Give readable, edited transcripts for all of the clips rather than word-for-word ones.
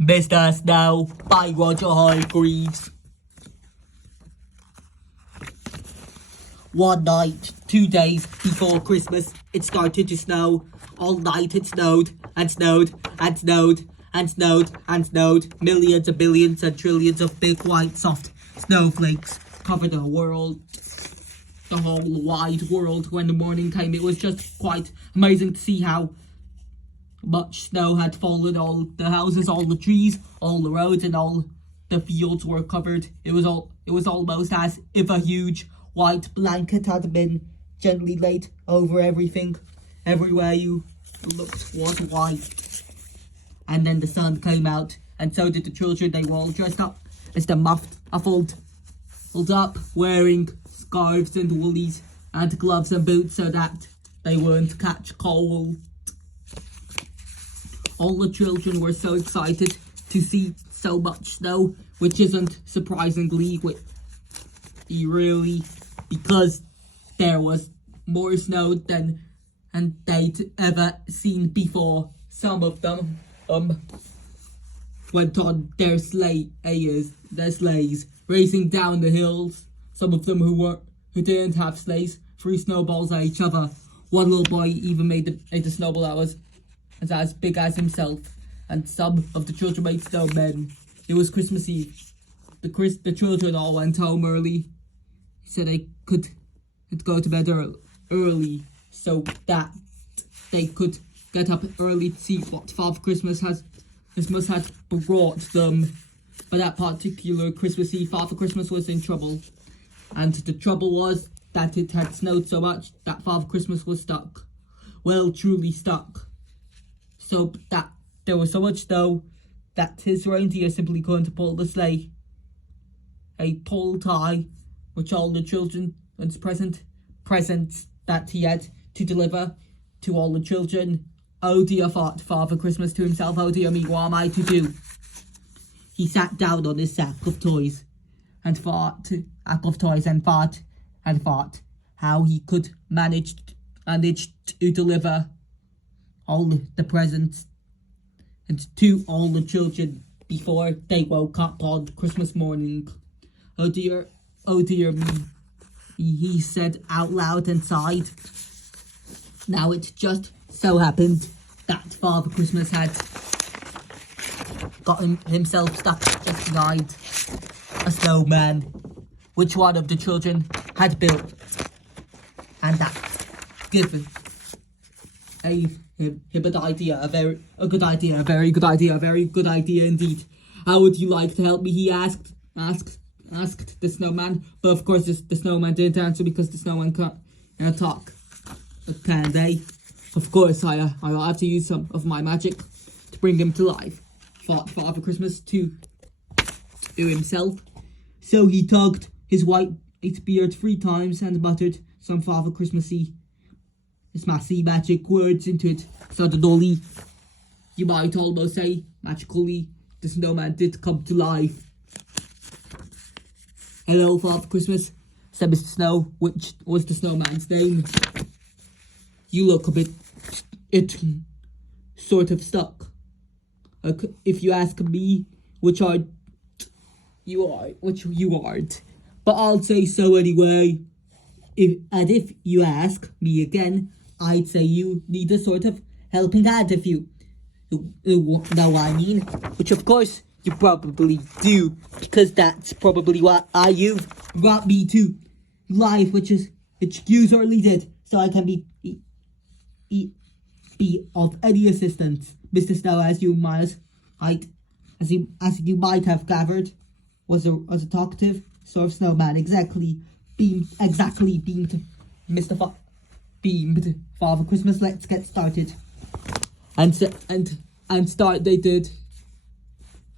Mr. Snow by Roger Hargreaves. One night, 2 days before Christmas, it started to snow. All night it snowed, and snowed, and snowed, and snowed, and snowed. Millions and billions and trillions of big white soft snowflakes covered the world. The whole wide world. When the morning came, it was just quite amazing to see how much snow had fallen. All the houses, all the trees, all the roads, and all the fields were covered. It was almost as if a huge white blanket had been gently laid over everything. Everywhere you looked was white. And then the sun came out, and so did the children. They were all dressed up as the muffled up, wearing scarves and woolies and gloves and boots so that they wouldn't catch cold. All the children were so excited to see so much snow, which isn't surprisingly really, because there was more snow than they'd ever seen before. Some of them went on their sleighs, racing down the hills. Some of them who didn't have sleighs threw snowballs at each other. One little boy even made a snowball that was as big as himself, and some of the children made snowmen. It was Christmas Eve. The children all went home early, so they could go to bed early, so that they could get up early to see what Father Christmas had brought them. But that particular Christmas Eve, Father Christmas was in trouble. And the trouble was that it had snowed so much that Father Christmas was stuck. Well, truly stuck. So that there was so much snow that his reindeer simply couldn't pull the sleigh. A pull tie, which all the children's presents that he had to deliver to all the children. Oh dear, thought Father Christmas to himself. Oh dear me, what am I to do? He sat down on his sack of toys and thought how he could manage to deliver all the presents and to all the children before they woke up on Christmas morning. Oh dear me, he said out loud and sighed. Now it just so happened that Father Christmas had gotten himself stuck just behind a snowman, which one of the children had built, and that gave him a very good idea indeed. How would you like to help me? He asked the snowman. But of course the snowman didn't answer, because the snowman can't talk. But can they? Of course I'll have to use some of my magic to bring him to life, thought Father Christmas to himself. So he tugged his white beard 3 times and muttered some Father Christmassy magic words into it. Suddenly, you might almost say magically, the snowman did come to life. Hello, Father Christmas, said Mr. Snow, which was the snowman's name. You look a bit sort of stuck. If you ask me, which you aren't. But I'll say so anyway. If you ask me again, I'd say you need a sort of helping hand if you know what I mean. Which of course you probably do, because that's probably what you brought me to life, which you certainly did. So I can be of any assistance. Mr. Snow, as you might have gathered, was a talkative sort of snowman. Beamed Father Christmas. Let's get started. And start they did.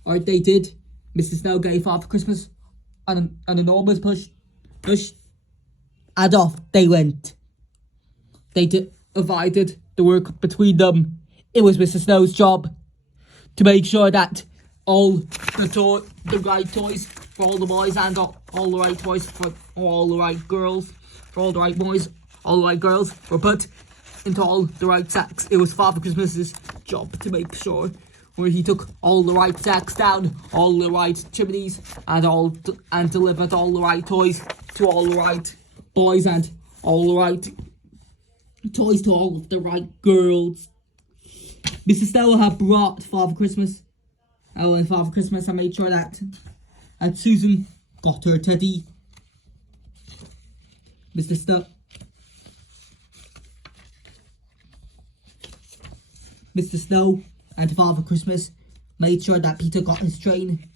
Or they did. Mr. Snow gave Father Christmas an enormous push, and off they went. They divided the work between them. It was Mr. Snow's job to make sure that all the right toys for all the boys, and all the right toys for all the right girls, for all the right boys, all the right girls were put into all the right sacks. It was Father Christmas's job to make sure where he took all the right sacks down all the right chimneys and delivered all the right toys to all the right boys and all the right toys to all of the right girls. Mrs. Snow had brought Father Christmas. And Father Christmas had made sure that Susan got her teddy. Mr. Snow and Father Christmas made sure that Peter got his train.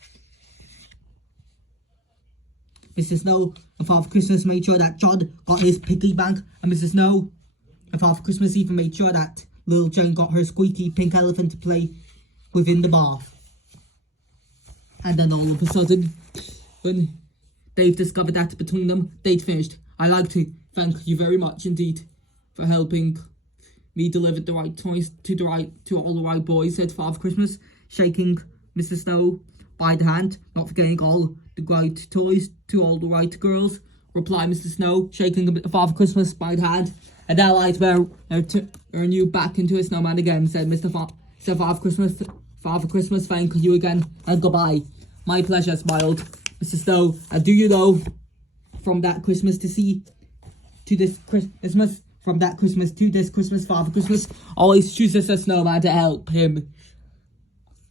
Mr. Snow and Father Christmas made sure that John got his piggy bank, and Mr. Snow and Father Christmas even made sure that little Jane got her squeaky pink elephant to play within the bath. And then all of a sudden, when they've discovered that between them, they'd finished. I'd like to thank you very much indeed for helping me deliver the right toys to all the right boys, said Father Christmas, shaking Mr. Snow by the hand, not forgetting all the right toys to all the right girls, replied Mr. Snow, shaking Father Christmas by the hand. And now I'd turn you back into a snowman again, said Father Christmas. Father Christmas, thank you again, and goodbye. My pleasure, smiled Mr. Snow. And do you know, from that Christmas to this Christmas, Father Christmas always chooses a snowman to help him.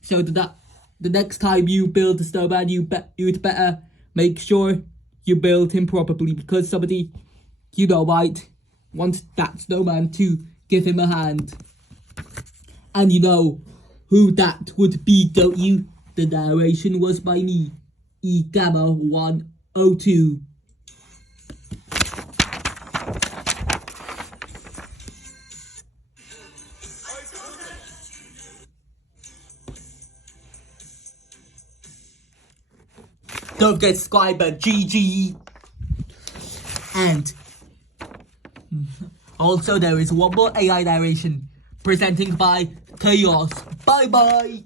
So that the next time you build a snowman, you'd better make sure you build him properly, because somebody might want that snowman to give him a hand. And you know who that would be, don't you? The narration was by me, eggman 102. Don't forget to subscribe at GG. And also there is one more AI narration presenting by Chaos. Bye bye.